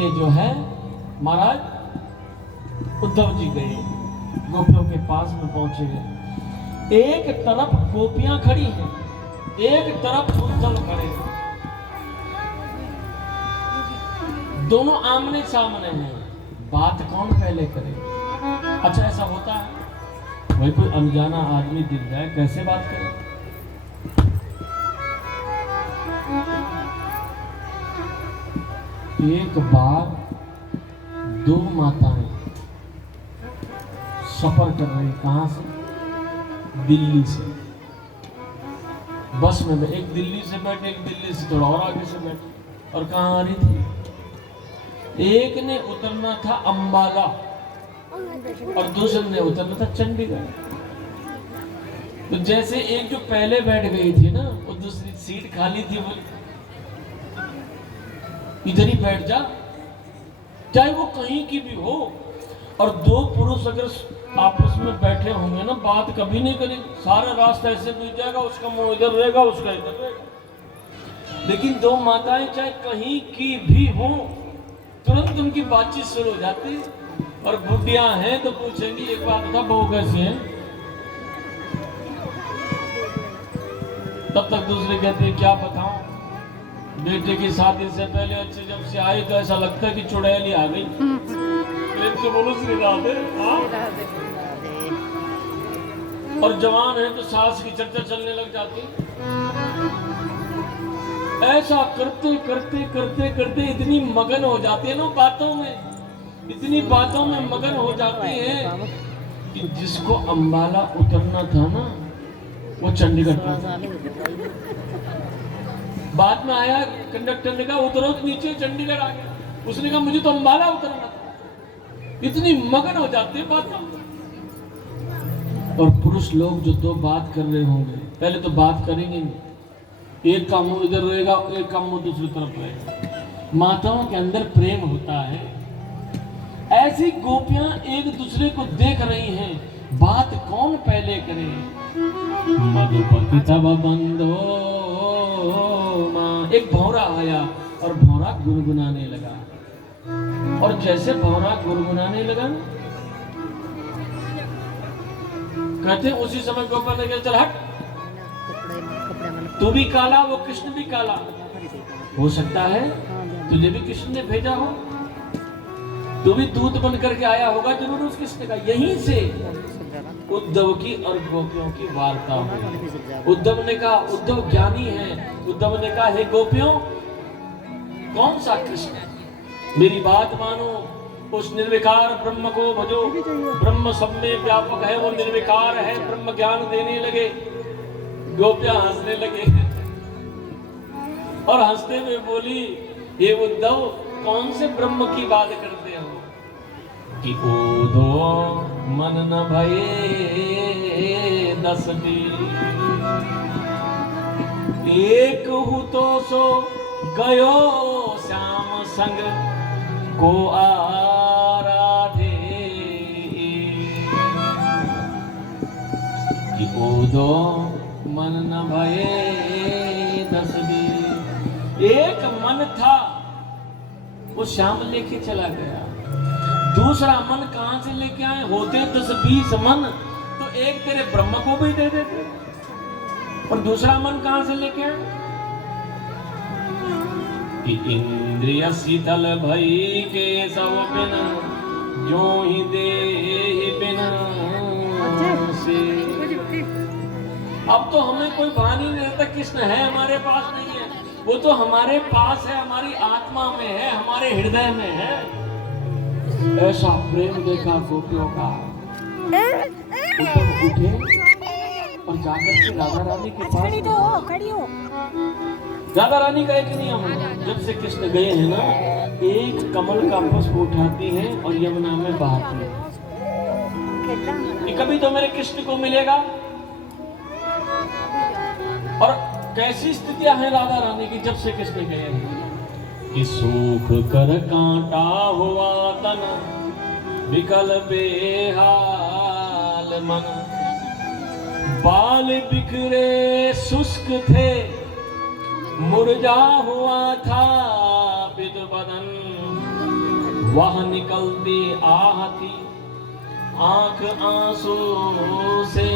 लिए जो है महाराज उद्धव जी गए, गोपियों के पास में पहुंचे। एक तरफ गोपियां खड़ी हैं, एक तरफ उद्धव खड़े हैं, दोनों आमने सामने हैं। बात कौन पहले करे? अच्छा ऐसा होता है, वही कोई अनजाना आदमी दिख जाए, कैसे बात करे? एक बार दो माताएं सफर कर रही, कहां से? दिल्ली से। बस में एक दिल्ली से बैठे, एक दिल्ली से थोड़ा और आगे से बैठे। और कहां आ रही थी? एक ने उतरना था अंबाला और दूसरे ने उतरना था चंडीगढ़। तो जैसे एक जो पहले बैठ गई थी ना, वो दूसरी सीट खाली थी, वो इधर ही बैठ जा, चाहे वो कहीं की भी हो। और दो पुरुष अगर आपस में बैठे होंगे ना, बात कभी नहीं करेंगे, सारा रास्ता ऐसे बीत जाएगा, उसका मुंह इधर रहेगा, उसका इधर रहेगा। लेकिन दो माताएं चाहे कहीं की भी हो, तुरंत उनकी बातचीत शुरू हो जाती। और बुढ़िया हैं तो पूछेंगी, एक बात बता बहू कैसी है? तब तक दूसरे कहते हैं क्या बताऊं, बेटे की शादी से पहले अच्छे जब से आई तो ऐसा लगता है कि चुड़ैल आ गई। तो बोलो श्री राधे। और जवान है तो सास की चर्चा चलने लग जाती। ऐसा करते करते करते करते इतनी मगन हो जाती है ना बातों में, इतनी बातों में मगन हो जाती है कि जिसको अंबाला उतरना था ना, वो चंडीगढ़ पहुंचा। बाद में आया कंडक्टर ने कहा उतरो तो नीचे, चंडीगढ़ आ गया। उसने कहा मुझे तो अंबाला उतरना था। इतनी मगन हो जाती है बातों में। और पुरुष लोग जो दो बात कर रहे होंगे, पहले तो बात करेंगे नहीं, एक का मुंह इधर रहेगा, एक का मुंह दूसरी तरफ रहेगा। माताओं के अंदर प्रेम होता है। ऐसी गोपियां एक दूसरे को देख रही हैं, बात कौन पहले करे? मधुपति तब बंदो मां। एक भौरा आया और भौरा गुनगुनाने लगा। और जैसे भौरा गुनगुनाने लगा, कहते उसी समय गोपाल ने कहा चल हट, तू भी काला, वो कृष्ण भी काला, हो सकता है तुझे भी कृष्ण ने भेजा हो, तू भी दूत बन करके आया होगा जरूर उस कृष्ण का। यहीं से उद्धव की और गोपियों की वार्ता हुई। उद्धव ने कहा, उद्धव ज्ञानी है, उद्धव ने कहा हे गोपियों, कौन सा कृष्ण है? मेरी बात मानो, उस निर्विकार ब्रह्म को भजो। ब्रह्म सब में व्यापक है, वो निर्विकार है, ब्रह्म ज्ञान देने लगे। गोपियां हंसने लगे और हंसते हुए बोली, हे उद्धव, कौन से ब्रह्म की बात करते हो? कि ओधो मन न भये 10 एक हूँ तो सो गयो श्याम संग को आराधे। कि ओधो मन न भये 10 एक मन था, वो श्याम लेके चला गया। दूसरा मन कहां से लेके आए? होते 10-20 मन तो एक तेरे ब्रह्म को भी दे देते, और दूसरा मन कहां से लेके आए? कि इंद्रिय शीतल भई के सब बिन, जो ही दे बिन से। अब तो हमें कोई भान ही नहीं रहता कृष्ण है हमारे पास नहीं है, वो तो हमारे पास है, हमारी आत्मा में है, हमारे हृदय में है। ऐसा प्रेम देखा गोपियों का। उद्धव उठे और जाकर के राधा रानी के पास। राधा रानी का एक नियम है, जब से कृष्ण गए हैं ना, एक कमल का पुष्प उठाती हैं और यमुना में बहाती हैं कि कभी तो मेरे कृष्ण को मिलेगा। और कैसी स्थितियां हैं राधा रानी की जब से कृष्ण गए हैं कि सूख कर कांटा हुआ तन, विकल बेहाल मन, बाल बिखरे शुष्क थे, मुरझा हुआ था विद बदन, वह निकलती आहती आंख आंसू से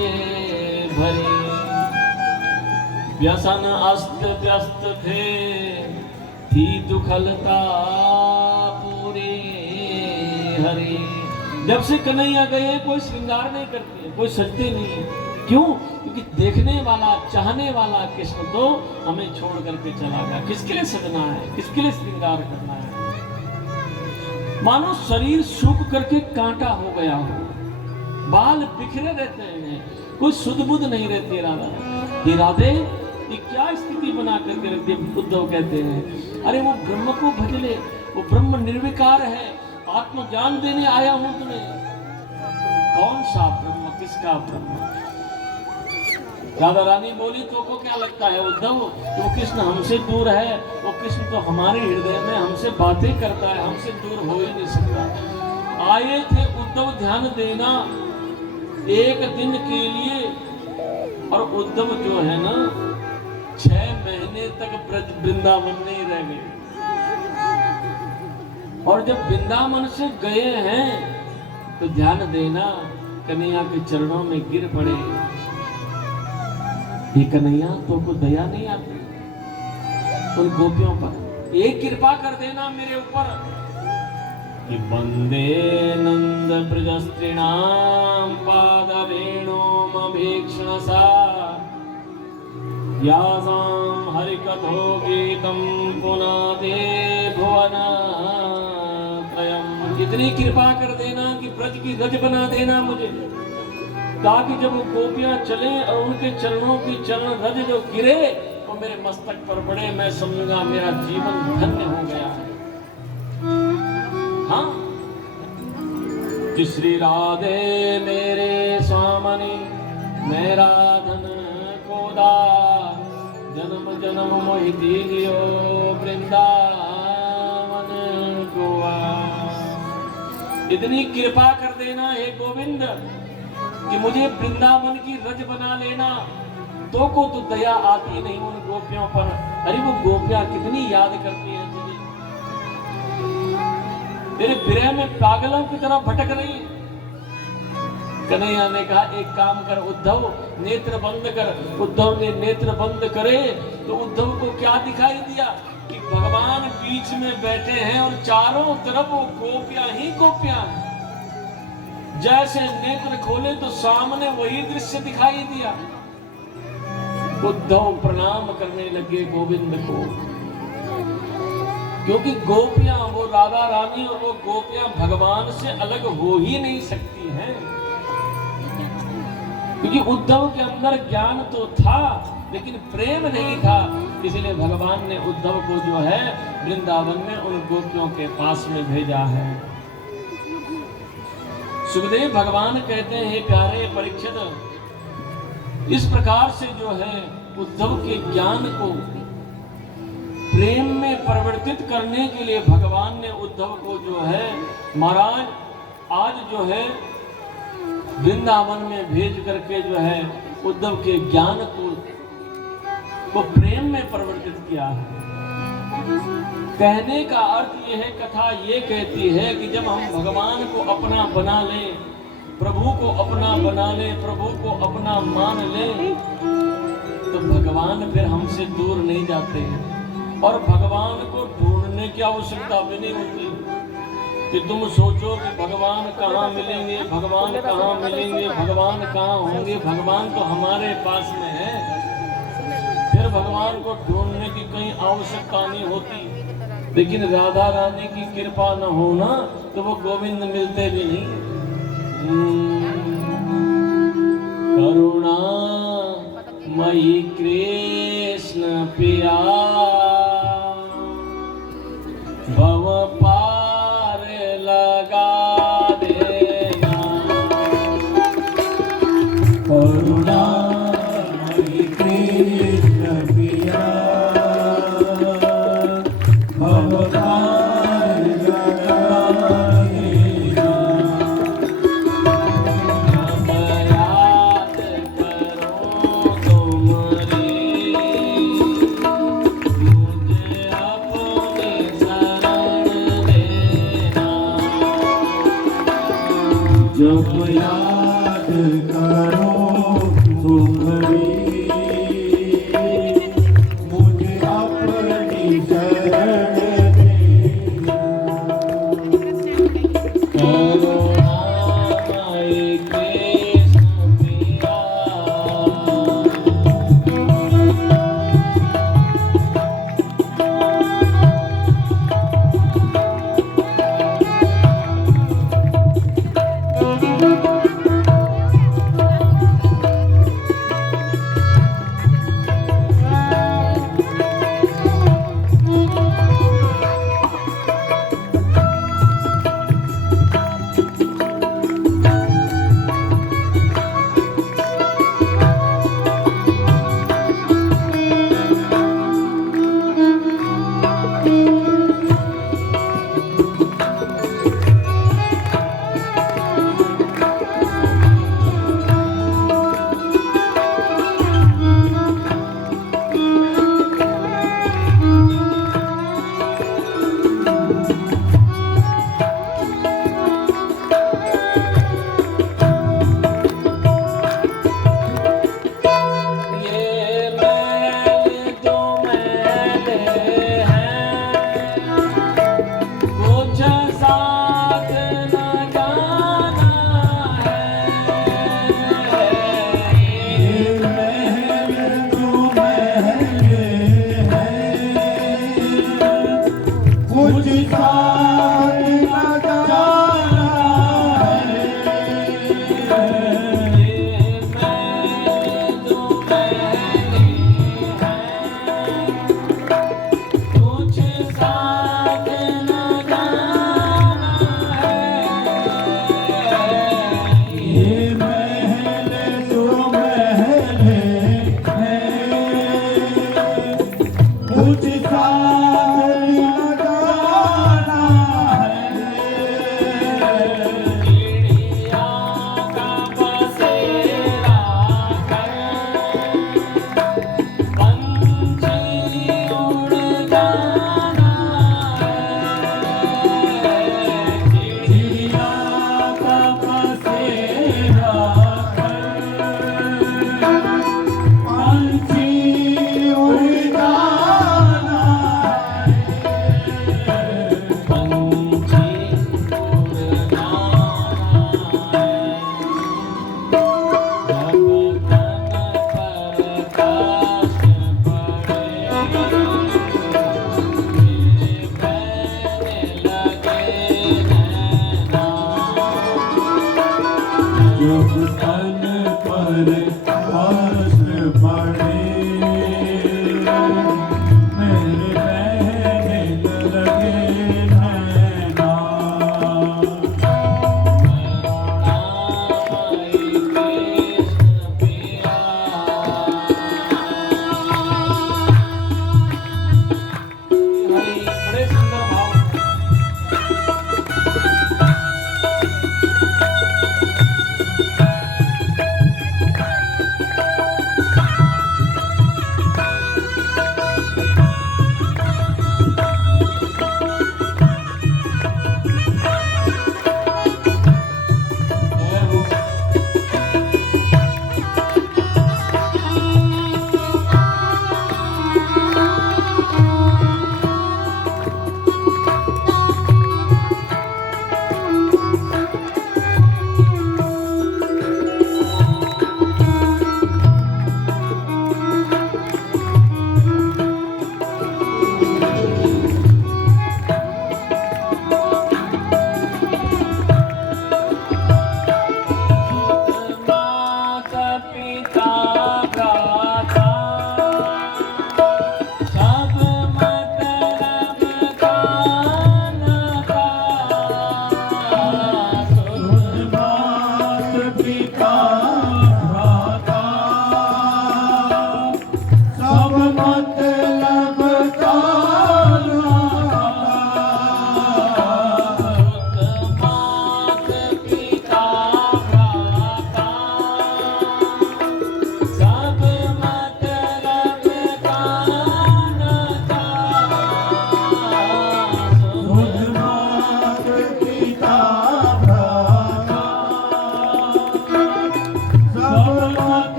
भरी, व्यसन अस्त व्यस्त थे थी दुखलता पूरी हरी। जब से कन्हैया गए कोई श्रृंगार नहीं करती है, कोई सजते नहीं है। क्यों? क्योंकि देखने वाला चाहने वाला कृष्ण तो हमें छोड़ करके चला गया। किसके लिए सजना है, किसके लिए श्रृंगार करना है? मानो शरीर सूख करके कांटा हो गया हो, बाल बिखरे रहते हैं, कोई सुध बुध नहीं रहती राधा। ये राधे ये क्या स्थिति बना करके रखती है? उद्धव कहते हैं अरे वो ब्रह्म को भज ले, वो ब्रह्म निर्विकार है, आत्मज्ञान देने आया हूं तुम्हें। कौन सा ब्रह्म, किसका ब्रह्म? राधा रानी बोली तो को क्या लगता है उद्धव, वो कृष्ण हमसे दूर है, वो कृष्ण तो हमारे हृदय में हमसे बातें करता है, हमसे दूर हो ही नहीं सकता। आए थे उद्धव ध्यान देना एक दिन के लिए, और उद्धव जो है ना 6 महीने तक ब्रज वृंदावन में ही रह गए। और जब वृंदावन से गए हैं तो ध्यान देना कन्हैया के चरणों में गिर पड़े। ये कन्हैया तो को दया नहीं आती उन गोपियों पर, एक कृपा कर देना मेरे ऊपर कि वंदे नंद ब्रजस्त्रीणाम पाद रेणुम अभीक्षण सा यासाम हरिकथो गीतम पुनादे भुवन त्रयम्। इतनी कृपा कर देना कि ब्रज की रज बना देना मुझे, ताकि जब वो गोपियां चले और उनके चरणों की चरण रज जो गिरे वो मेरे मस्तक पर पड़े, मैं समझूंगा मेरा जीवन धन्य हो गया है। हाँ कि श्री राधे मेरे स्वामनी मेरा धन को दास, जन्म जन्म मोहि दीजियो वृंदावन गोवास। इतनी कृपा कर देना हे गोविंद कि मुझे वृंदावन की रज बना लेना। तो को तो दया आती नहीं उन गोपियों पर। अरे वो गोपियां कितनी याद करती हैं तुझे, तेरे विरह में पागलों की तरह भटक रही। कन्हैया ने कहा एक काम कर उद्धव, नेत्र बंद कर। उद्धव ने नेत्र बंद करे तो उद्धव को क्या दिखाई दिया कि भगवान बीच में बैठे हैं और चारों तरफ वो गोपियां ही गोपियां हैं। जैसे नेत्र खोले तो सामने वही दृश्य दिखाई दिया। उद्धव प्रणाम करने लगे गोविंद को, क्योंकि गोपियां वो राधा रानी और वो गोपियां भगवान से अलग हो ही नहीं सकती हैं। क्योंकि उद्धव के अंदर ज्ञान तो था लेकिन प्रेम नहीं था, इसलिए भगवान ने उद्धव को जो है वृंदावन में उन गोपियों के पास में भेजा है। सुखदेव भगवान कहते हैं प्यारे परीक्षित, इस प्रकार से जो है उद्धव के ज्ञान को प्रेम में परिवर्तित करने के लिए भगवान ने उद्धव को जो है महाराज आज जो है वृंदावन में भेज करके जो है उद्धव के ज्ञान को प्रेम में परिवर्तित किया है। कहने का अर्थ यह है, कथा ये कहती है कि जब हम भगवान को अपना बना लें, प्रभु को अपना बना लें, प्रभु को अपना मान लें, तो भगवान फिर हमसे दूर नहीं जाते और भगवान को ढूंढने की आवश्यकता भी नहीं होती कि तुम सोचो कि भगवान कहाँ मिलेंगे, भगवान कहाँ मिलेंगे, भगवान कहाँ होंगे। भगवान तो हमारे पास में है, फिर भगवान को ढूंढने की कहीं आवश्यकता नहीं होती। लेकिन राधा रानी की कृपा न होना तो वो गोविंद मिलते भी नहीं। करुणा मई कृष्ण पिया भव पार लगा देना। करुणा मई कृष्ण पिया भव पार लगा देना। याद करो तुम्हारी जब याद करो तुम्हारी मुझे अपनी शरण देना। करुणामय कृष्ण पिया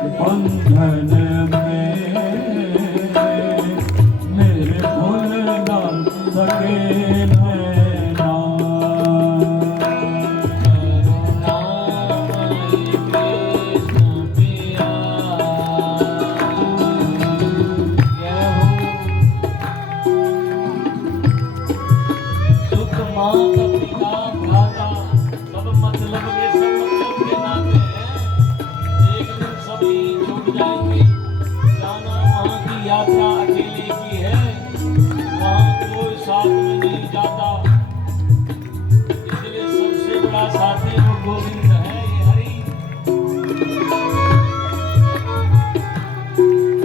बंधन में मेरे भूल ना सके नैना। यात्रा अकेले की है, वहाँ कोई साथ में नहीं जाता।